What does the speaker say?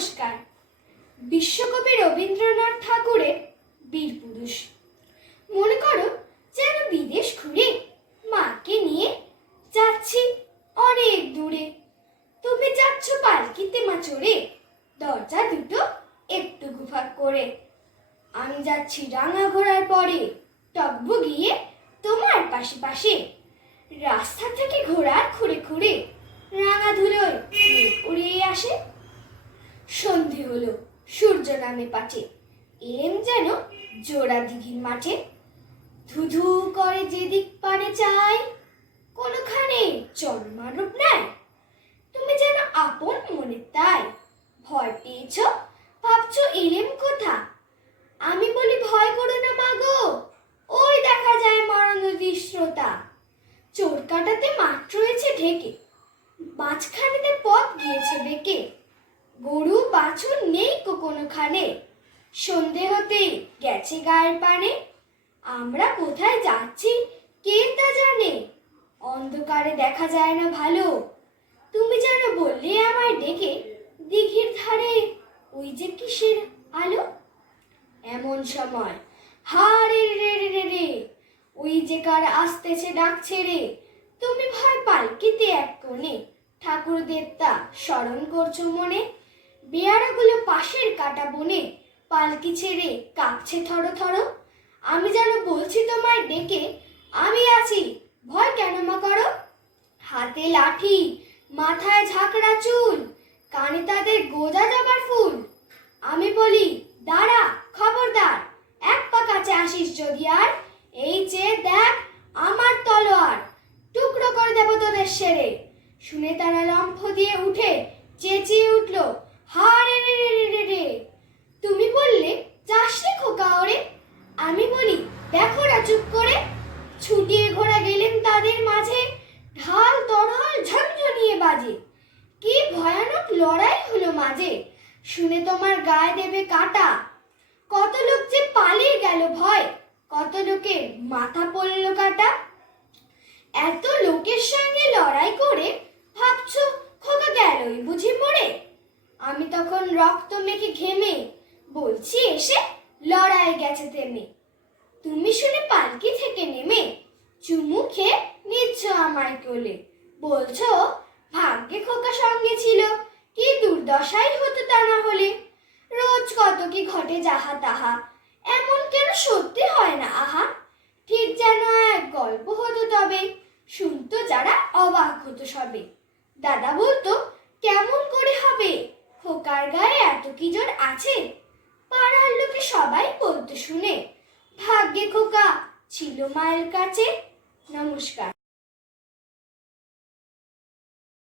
নমস্কার। বিশ্বকবি রবীন্দ্রনাথ ঠাকুরের বীরপুরুষ। মনে করো যেন বিদেশ ঘুরে মাকে নিয়ে যাচ্ছি অনেক দূরে। তুমি যাচ্ছ পালকিতে মা চড়ে, দরজা দুটো একটু গুফা করে। আমি যাচ্ছি রাঙা ঘোড়ার পরে, টকবগিয়ে তোমার পাশে পাশে। রাস্তা থেকে ঘোড়ার খুঁড়ে খুঁড়ে রাঙা ধুলোয় উড়িয়ে আসে। সন্ধে হলো, সূর্য নামে পাঠে, এলেম যেন জোড়া দিঘির মাঠে। ধুধু করে যেদিক পানে চাই, কোনখানে জন্মারূপ নাই। তুমি যেন আপন মনে তাই, ভয় পেয়েছ ভাবছো এলেম কোথা। আমি বলি ভয় করো না মাগো, ওই দেখা যায় মরা নদীর স্রোতা। চোর কাটাতে মাঠ রয়েছে ঢেকে, মাঝখানেতে পথ গিয়েছে বেঁকে। গরু বাছুর নেই কোনোখানে, সন্ধে হতেই গেছে গায়ের পানে। আমরা কোথায় যাচ্ছি কে তা জানে, অন্ধকারে দেখা যায় না ভালো। তুমি যেন বললে আমায় ডেকে, দিঘির ধারে ওই যে কিসের আলো। এমন সময় হারে রে রে রে রে, ওই যে কার আসতেছে ডাকছে রে। তুমি ভয় পালকিতে এক কোণে, ঠাকুর দেবতা স্মরণ করছো মনে। বেয়ারাগুলো পাশের কাটা বনে, পালকি ছেড়ে কাঁপছে থরো থরো। আমি যেন বলছি তোমায় ডেকে, আমি আছি ভয় কেন মা করো। হাতে লাঠি, মাথায় ঝাঁকড়া চুল, কানে তাদের গোজা জবার ফুল। আমি বলি দাঁড়া খবরদার, এক পা কাছে আসিস যদি আর। এই চেয়ে দেখ আমার তলোয়ার, টুকরো করে দেব তোদের সেরে। শুনে তারা লম্ফ দিয়ে উঠে চেঁচিয়ে উঠল, হারে রে রে রে রে রে। তুমি বললে যাস রে খোকা ওরে। আমি বলি দেখো না চুপ করে। ছুটিয়ে ঘোড়া গেলেন তাদের মাঝে, ঢাল তরোয়াল ঝনঝনিয়ে বাজে। কি ভয়ানক লড়াই হলো মাঝে, শুনে তোমার গায়ে দেবে কাটা। কত লোক যে পালিয়ে গেল ভয়, কত লোকের মাথা পড়ল কাটা। এত লোকের সঙ্গে লড়াই করে ভাবছো খোকা গেলই বুঝি মরে। আমি তখন রক্ত মেখে ঘেমে বলছি এসে, লড়াই গেছে থেমে। তুমি শুনে পালকি থেকে নেমে চুমু খেয়ে নিচ্ছ আমায় কোলে। বলছো ভাগ্যে খোকা সঙ্গে ছিল, কি দুর্দশাই হতো তা না হলে। রোজ কত কি ঘটে যাহা তাহা, এমন কেন সত্যি হয় না আহা। ঠিক যেন এক গল্প হতো তবে, শুনতো যারা অবাক হতো সবে। দাদা বলতো কেমন করে হবে, খোকার গায়ে এত কি জোর আছে। পাড়ার লোকে সবাই বলতো শুনে, ভাগ্যে খোকা ছিল মায়ের কাছে। নমস্কার।